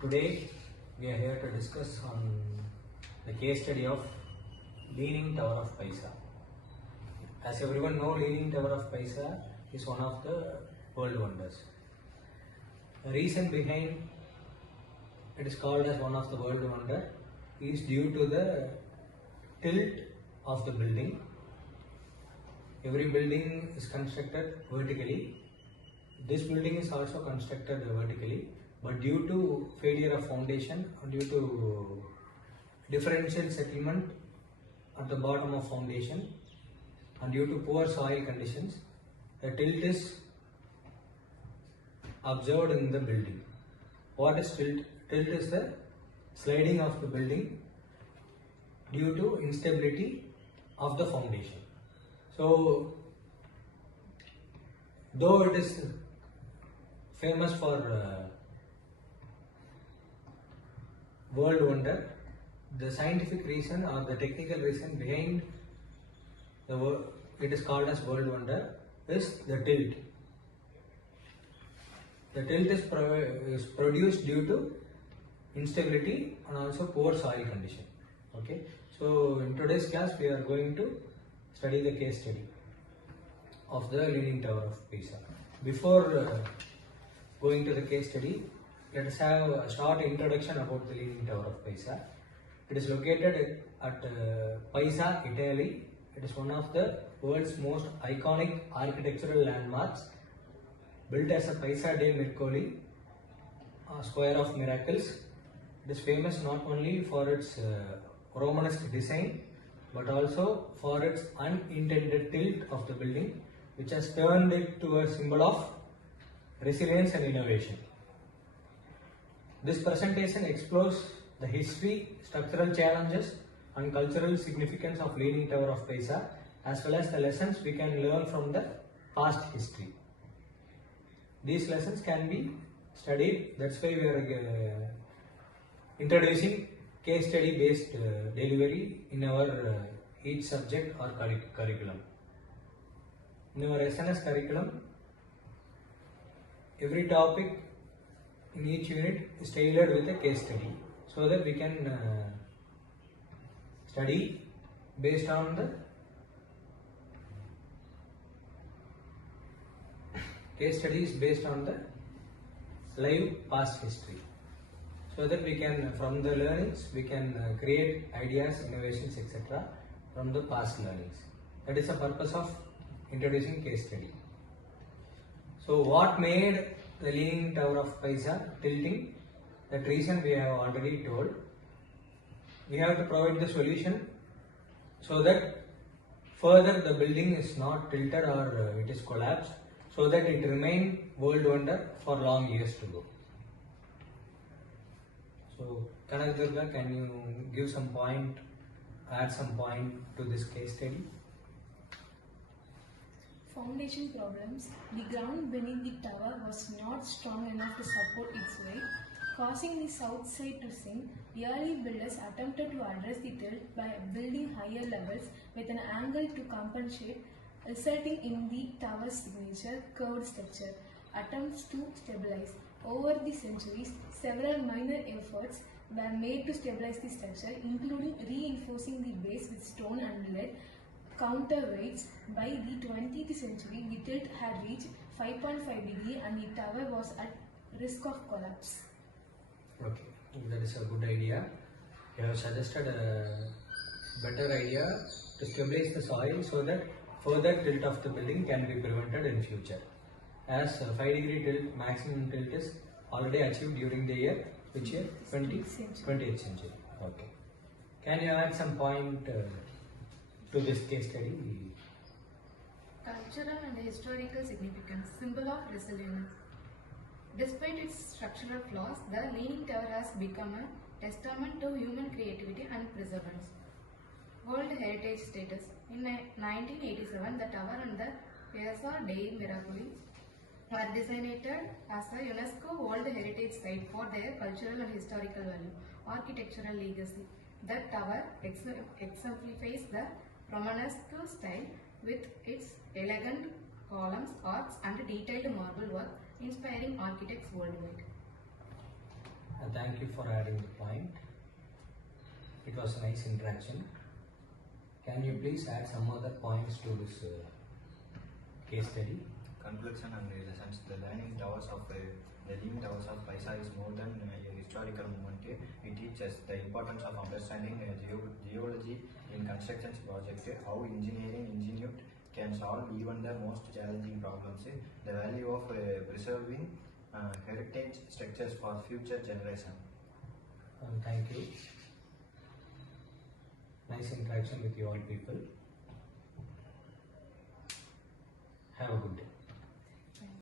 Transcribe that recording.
Today we are here to discuss on the case study of Leaning Tower of Pisa. As everyone knows, Leaning Tower of Pisa is one of the world wonders. The reason behind it is called as one of the world wonder is due to the tilt of the building. Every building is constructed vertically. This building is also constructed vertically, but due to failure of foundation or due to differential settlement at the bottom of foundation and due to poor soil conditions, the tilt is observed in the building. What is tilt? Tilt is the sliding of the building due to instability of the foundation. So, though it is famous for world wonder, the scientific reason or the technical reason behind it is called as world wonder is the tilt. The tilt is produced due to instability and also poor soil condition. Okay, so in today's class we are going to study the case study of the Leaning Tower of Pisa. Before going to the case study, let us have a short introduction about the Leaning Tower of Pisa. It is located at Pisa, Italy. It is one of the world's most iconic architectural landmarks, built as a Pisa dei Miracoli, a square of miracles. It is famous not only for its Romanesque design, but also for its unintended tilt of the building, which has turned it to a symbol of resilience and innovation. This presentation explores the history, structural challenges and cultural significance of Leaning Tower of Pisa, as well as the lessons we can learn from the past history. These lessons can be studied, that's why we are introducing case study based delivery in our each subject or curriculum. In our SNS curriculum, every topic in each unit is tailored with a case study, so that we can study based on the case studies based on the live past history, so that we can, from the learnings, we can create ideas, innovations, etc. from the past learnings. That is the purpose of introducing case study. So, what made the Leaning Tower of Pisa tilting? That reason we have already told. We have to provide the solution so that further the building is not tilted or it is collapsed, so that it remain world wonder for long years to go. So, Kanakdurga, can you give some point, add some point to this case study? Foundation problems. The ground beneath the tower was not strong enough to support its weight, causing the south side to sink. The early builders attempted to address the tilt by building higher levels with an angle to compensate, resulting in the tower's signature curved structure. Attempts to stabilize. Over the centuries, several minor efforts were made to stabilize the structure, including reinforcing the base with stone and lead counterweights. By the 20th century, the tilt had reached 5.5 degrees and the tower was at risk of collapse. Okay, that is a good idea. You have suggested a better idea to stabilize the soil so that further tilt of the building can be prevented in future. As 5 degree tilt, maximum tilt is already achieved during the year, which year? 20th century. Okay. Can you add some point to this case study? Cultural and historical significance, symbol of resilience. Despite its structural flaws, the Leaning Tower has become a testament to human creativity and perseverance. World Heritage status. In 1987, the tower and the Piazza dei Miracoli were designated as a UNESCO World Heritage Site for their cultural and historical value, architectural legacy. The tower exemplifies the Romanesque style with its elegant columns, arcs and detailed marble work inspiring architects worldwide. and thank you for adding the point. It was a nice interaction. Can you please add some other points to this case study? Conclusion and lessons. The Leaning Towers of Pisa is more than a historical moment. It teaches the importance of understanding geology in construction projects, how engineering can solve even the most challenging problems, the value of preserving heritage structures for future generations. Thank you. Nice interaction with you all people. Have a good day.